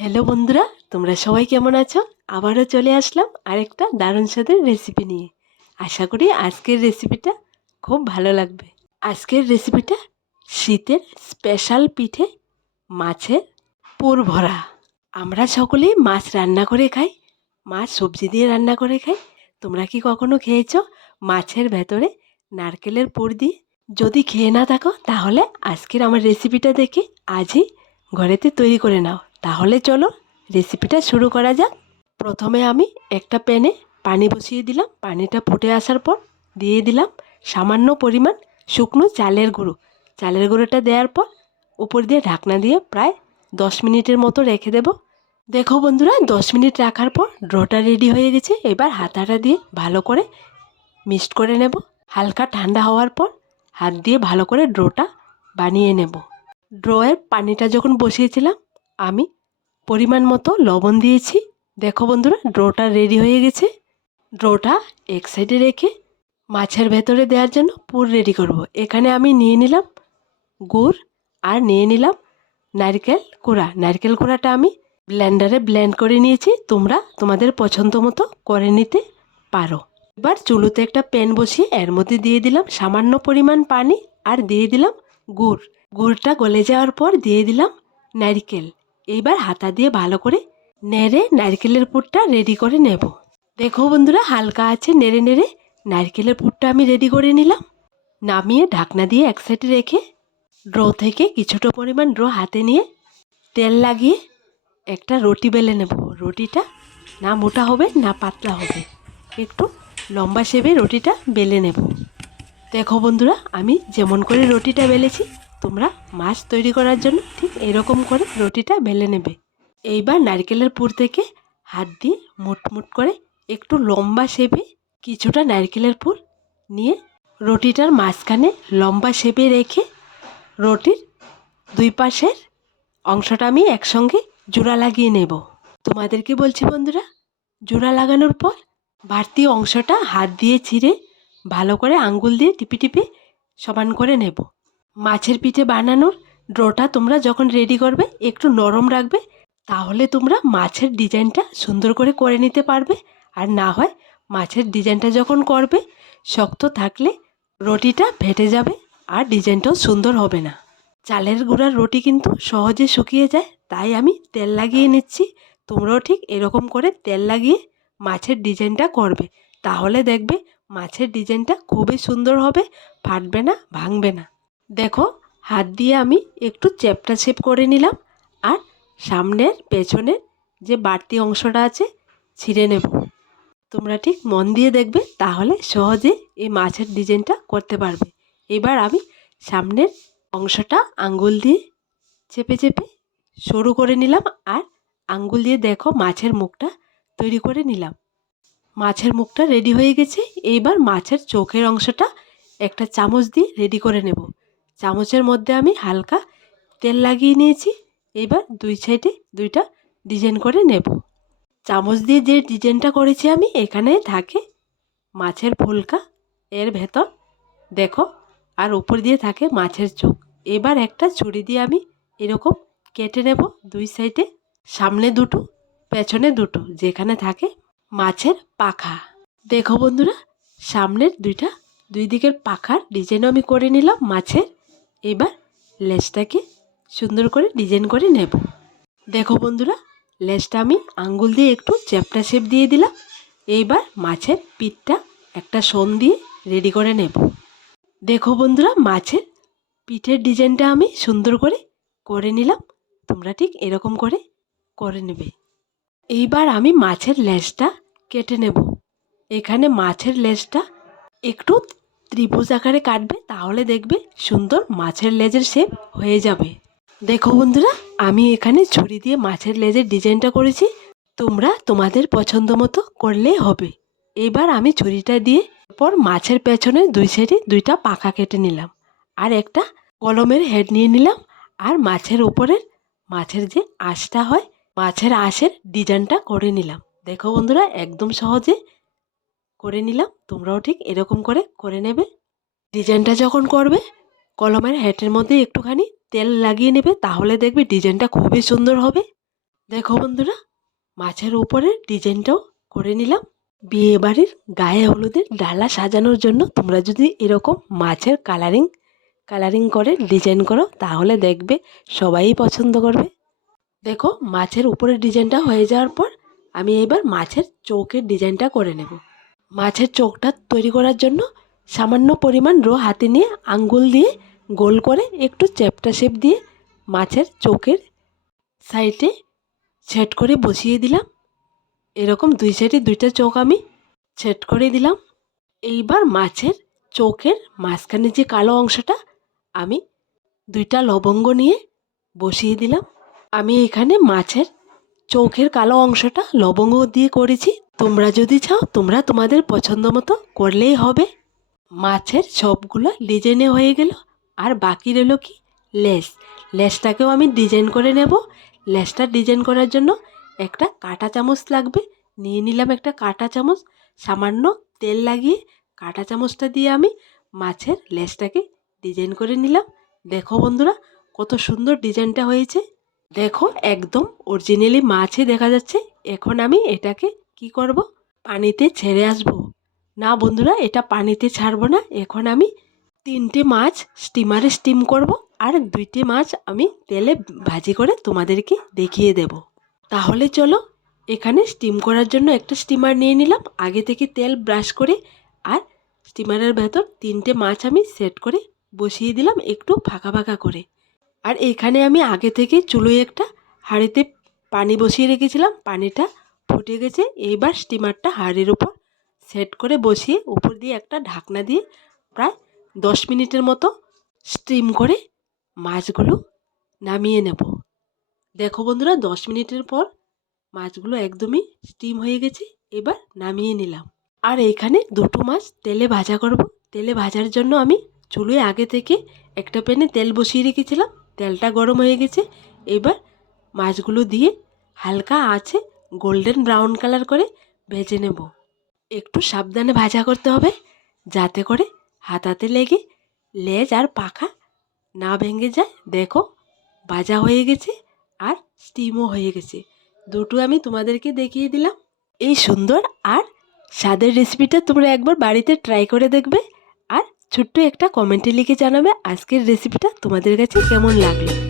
Hello বন্ধুরা, তোমরা সবাই কেমন আছো? আবারও চলে আসলাম আরেকটা দারুণ স্বাদের রেসিপি নিয়ে। আশা করি আজকের রেসিপিটা খুব ভালো লাগবে। আজকের রেসিপিটা শীতের স্পেশাল পিঠে মাছের পুর ভরা। আমরা সকলেই মাছ রান্না করে খাই, মাছ সবজি দিয়ে রান্না করে খাই। তোমরা কি কখনো খেয়েছ মাছের ভেতরে নারকেলের পুর দিয়ে? যদি খেয়ে না থাকো, তাহলে আজকের আমার রেসিপিটা দেখে আজই ঘরেতে তৈরি করে নাও। তাহলে চলো রেসিপিটা শুরু করা যাক। প্রথমে আমি একটা প্যানে পানি বসিয়ে দিলাম। পানিটা ফুটে আসার পর দিয়ে দিলাম সামান্য পরিমাণ শুকনো চালের গুঁড়ো। চালের গুঁড়োটা দেওয়ার পর উপর দিয়ে ঢাকনা দিয়ে প্রায় দশ মিনিটের মতো রেখে দেব। দেখো বন্ধুরা, দশ মিনিট রাখার পর ড্রটা রেডি হয়ে গেছে। এবার হাতাটা দিয়ে ভালো করে মিক্সড করে নেব। হালকা ঠান্ডা হওয়ার পর হাত দিয়ে ভালো করে ড্রোটা বানিয়ে নেব। ড্রয়ের পানিটা যখন বসিয়েছিলাম আমি পরিমাণ মতো লবণ দিয়েছি। দেখো বন্ধুরা, ড্রোটা রেডি হয়ে গেছে। ড্রোটা এক সাইডে রেখে মাছের ভেতরে দেওয়ার জন্য পুর রেডি করব। এখানে আমি নিয়ে নিলাম গুড় আর নিয়ে নিলাম নারকেল কুড়া। নারকেল কুড়াটা আমি ব্লেন্ডারে ব্লেন্ড করে নিয়েছি। তোমরা তোমাদের পছন্দ মতো করে নিতে পারো। এবার চুলোতে একটা প্যান বসিয়ে এর মধ্যে দিয়ে দিলাম সামান্য পরিমাণ পানি আর দিয়ে দিলাম গুড়। গুড়টা গলে যাওয়ার পর দিয়ে দিলাম নারকেল। এইবার হাতা দিয়ে ভালো করে নেড়ে নারকেলের পুরটা রেডি করে নেব। দেখো বন্ধুরা, হালকা আছে, নেড়ে নেড়ে নারকেলের পুরটা আমি রেডি করে নিলাম। নামিয়ে ঢাকনা দিয়ে এক সাইডে রেখে ড্র থেকে কিছুটা পরিমাণ ড্র হাতে নিয়ে তেল লাগিয়ে একটা রুটি বেলে নেব। রুটিটা না মোটা হবে, না পাতলা হবে। একটু লম্বা শেপে রুটিটা বেলে নেব। দেখো বন্ধুরা, আমি যেমন করে রুটিটা বেলেছি তোমরা মাছ তৈরি করার জন্য ঠিক এরকম করে রুটিটা বেলে নেবে। এইবার নারকেলের পুর থেকে হাত দিয়ে মুটমুট করে একটু লম্বা শেপে কিছুটা নারকেলের পুর নিয়ে রুটিটার মাঝখানে লম্বা শেপে রেখে রুটির দুই পাশের অংশটা আমি একসঙ্গে জোড়া লাগিয়ে নেব। তোমাদেরকে বলছি বন্ধুরা? জোড়া লাগানোর পর বাড়তি অংশটা হাত দিয়ে ছিঁড়ে ভালো করে আঙ্গুল দিয়ে টিপে টিপে সমান করে নেব। মাছের পিঠে বানানোর ড্রোটা তোমরা যখন রেডি করবে, একটু নরম রাখবে, তাহলে তোমরা মাছের ডিজাইনটা সুন্দর করে করে নিতে পারবে। আর না হয় মাছের ডিজাইনটা যখন করবে, শক্ত থাকলে রুটিটা ফেটে যাবে আর ডিজাইনটাও সুন্দর হবে না। চালের গুঁড়ার রুটি কিন্তু সহজে শুকিয়ে যায়, তাই আমি তেল লাগিয়ে নিচ্ছি। তোমরাও ঠিক এরকম করে তেল লাগিয়ে মাছের ডিজাইনটা করবে। তাহলে দেখবে মাছের ডিজাইনটা খুবই সুন্দর হবে, ফাটবে না, ভাঙবে না। দেখো, হাত দিয়ে আমি একটু চ্যাপটা শেপ করে নিলাম আর সামনের পেছনের যে বাড়তি অংশটা আছে ছিঁড়ে নেব। তোমরা ঠিক মন দিয়ে দেখবে, তাহলে সহজে এই মাছের ডিজাইনটা করতে পারবে। এবার আমি সামনের অংশটা আঙ্গুল দিয়ে চেপে চেপে সরু করে নিলাম আর আঙ্গুল দিয়ে দেখো মাছের মুখটা তৈরি করে নিলাম। মাছের মুখটা রেডি হয়ে গেছে, এইবার মাছের চোখের অংশটা একটা চামচ দিয়ে রেডি করে নেব। চামচের মধ্যে আমি হালকা তেল লাগিয়ে নিয়েছি। এবার দুই সাইডে দুইটা ডিজাইন করে নেব। চামচ দিয়ে যে ডিজাইনটা করেছি আমি, এখানে থাকে মাছের ফুলকা এর ভেতর। দেখো, আর উপর দিয়ে থাকে মাছের চোখ। এবার একটা ছুরি দিয়ে আমি এরকম কেটে নেব দুই সাইডে। সামনে দুটো, পেছনে দুটো, যেখানে থাকে মাছের পাখা। দেখো বন্ধুরা, সামনের দুইটা, দুই দিকের পাখার ডিজাইনও আমি করে নিলাম মাছের এবার লেজটাকে সুন্দর করে ডিজাইন করে নেব। দেখো বন্ধুরা, লেজটা আমি আঙ্গুল দিয়ে একটু চ্যাপটা শেপ দিয়ে দিলাম। এইবার মাছের পিঠটা একটা সোন দিয়ে রেডি করে নেব। দেখো বন্ধুরা, মাছের পিঠের ডিজাইনটা আমি সুন্দর করে করে নিলাম। তোমরা ঠিক এরকম করে করে নেবে। এইবার আমি মাছের লেজটা কেটে নেব। এখানে মাছের লেজটা একটু ত্রিভুজ আকারে কাটবে, তাহলে দেখবে সুন্দর মাছের লেজের শেপ হয়ে যাবে। দেখো বন্ধুরা, আমি এখানে ছুরি দিয়ে মাছের লেজের ডিজাইনটা করেছি। তোমরা তোমাদের পছন্দ মতো করলেই হবে। এবার আমি ছুরিটা দিয়ে পর মাছের পেছনে দুই সাইডে দুইটা পাখা কেটে নিলাম। আর একটা কলমের হেড নিয়ে নিলাম। আর মাছের উপরের, মাছের যে আঁশটা হয়, মাছের আঁশের ডিজাইনটা করে নিলাম। দেখো বন্ধুরা, একদম সহজে করে নিলাম, তোমরাও ঠিক এরকম করে করে নেবে। ডিজাইনটা যখন করবে, কলমের হেডের মধ্যে একটুখানি তেল লাগিয়ে নেবে, তাহলে দেখবে ডিজাইনটা খুবই সুন্দর হবে। দেখো বন্ধুরা, মাছের উপরে ডিজাইনটাও করে নিলাম। বিয়ে বাড়ির গায়ে হলুদের ডালা সাজানোর জন্য তোমরা যদি এরকম মাছের কালারিং কালারিং করে ডিজাইন করো, তাহলে দেখবে সবাই পছন্দ করবে। দেখো, মাছের উপরের ডিজাইনটা হয়ে যাওয়ার পর আমি এবার মাছের চোখের ডিজাইনটা করে নেব। মাছের চোখটা তৈরি করার জন্য সামান্য পরিমাণ রো হাতে নিয়ে আঙ্গুল দিয়ে গোল করে একটু চ্যাপটা শেপ দিয়ে মাছের চোখের সাইডে সেট করে বসিয়ে দিলাম। এরকম দুই সাইডে দুইটা চোখ আমি সেট করে দিলাম। এইবার মাছের চোখের মাঝখানে যে কালো অংশটা আমি দুইটা লবঙ্গ নিয়ে বসিয়ে দিলাম। আমি এখানে মাছের চোখের কালো অংশটা লবঙ্গ দিয়ে করেছি। তোমরা যদি চাও, তোমরা তোমাদের পছন্দ মতো করলেই হবে। মাছের সবগুলো ডিজাইনে হয়ে গেল। আর বাকি রইল কি? লেস। লেসটাকেও আমি ডিজাইন করে নেব। লেসটা ডিজাইন করার জন্য একটা কাঁটা চামচ লাগবে। নিয়ে নিলাম একটা কাঁটা চামচ। সামান্য তেল লাগিয়ে কাঁটা চামচটা দিয়ে আমি মাছের লেসটাকে ডিজাইন করে নিলাম। দেখো বন্ধুরা, কত সুন্দর ডিজাইনটা হয়েছে। দেখো, একদম অরিজিনালি মাছই দেখা যাচ্ছে। এখন আমি এটাকে কি করব? পানিতে ছেড়ে আসব। না বন্ধুরা, এটা পানিতে ছাড়বো না। এখন আমি তিনটে মাছ স্টিমারে স্টিম করব আর দুইটি মাছ আমি তেলে ভাজি করে তোমাদেরকে দেখিয়ে দেব। তাহলে চলো, এখানে স্টিম করার জন্য একটা স্টিমার নিয়ে নিলাম। আগে থেকে তেল ব্রাশ করে আর স্টিমারের ভেতর তিনটে মাছ আমি সেট করে বসিয়ে দিলাম একটু ফাঁকা ফাঁকা করে। আর এখানে আমি আগে থেকে চুলোয় একটা হাঁড়িতে পানি বসিয়ে রেখেছিলাম। পানিটা ফুটে গেছে। এইবার স্টিমারটা হাঁড়ির উপর সেট করে বসিয়ে উপর দিয়ে একটা ঢাকনা দিয়ে প্রায় দশ মিনিটের মতো স্টিম করে মাছগুলো নামিয়ে নেব। দেখো বন্ধুরা, দশ মিনিটের পর মাছগুলো একদমই স্টিম হয়ে গেছে। এবার নামিয়ে নিলাম। আর এখানে দুটো মাছ তেলে ভাজা করব। তেলে ভাজার জন্য আমি চুলোয় আগে থেকে একটা প্যানে তেল বসিয়ে রেখেছিলাম। তেলটা গরম হয়ে গেছে। এবার মাছগুলো দিয়ে হালকা আছে গোল্ডেন ব্রাউন কালার করে ভেজে নেব। একটু সাবধানে ভাজা করতে হবে যাতে করে হাতাতে লেগে লেজ আর পাখা না ভেঙে যায়। দেখো, ভাজা হয়ে গেছে আর স্টিমও হয়ে গেছে। দুটো আমি তোমাদেরকে দেখিয়ে দিলাম। এই সুন্দর আর স্বাদের রেসিপিটা তোমরা একবার বাড়িতে ট্রাই করে দেখবে। ছোট্ট একটা কমেন্টে লিখে জানাবে আজকের রেসিপিটা তোমাদের কাছে কেমন লাগল।